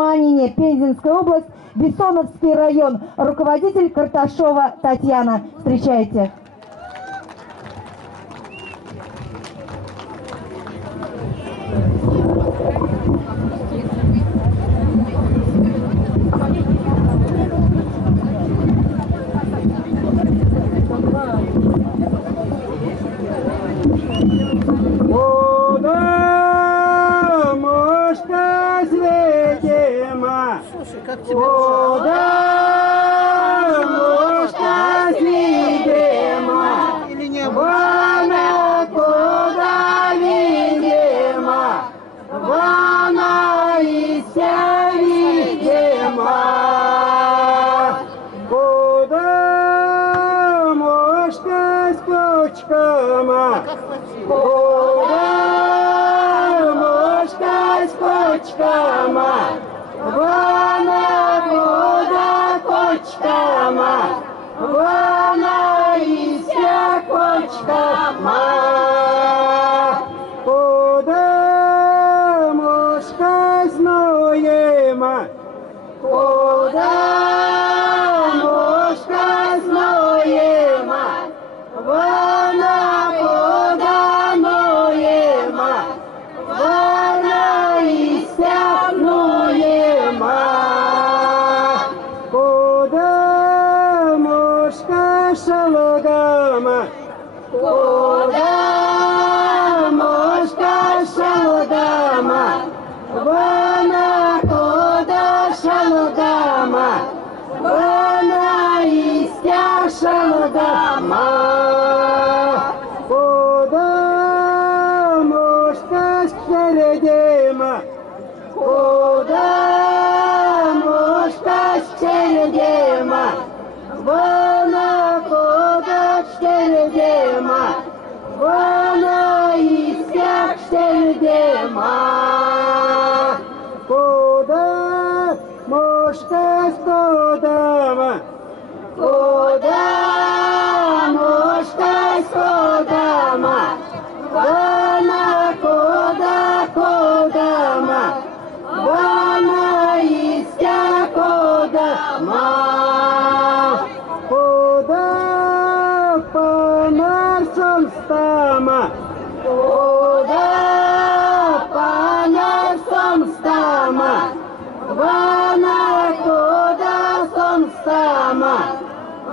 Манине, Пензенская область, Бессоновский район, руководитель Карташова Татьяна. Встречайте. Слушай, как тебе или не Вона куда видима, вона и вся видима. Куда мошка с кочками, куда мошка с кочками, вона куда кочками, вона и вся кочками. Куда мошка знаема, куда мошка знаема, вона куда ноема, вона и вся ноема. Куда мошка шалгама, куда мошка шалгама, вона куда шалгама, вона и вся шалгама. Куда мошка стередема, куда мошка стередема, вона куда стередема, вона и вся стередема. Куда мошка скодама, куда мошка скодама, вона куда кодама, вона и вся кодама. Куда по нарсам стама, куда по нарсам стама, вона куда сон стама,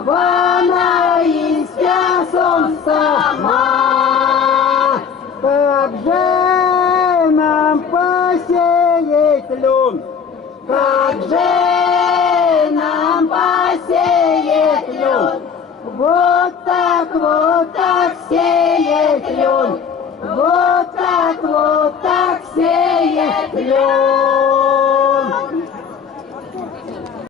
вона и вся сон стама. Как же нам посеять лен, как же нам посеять лен, вот так сеять лен, вот так сеять лен.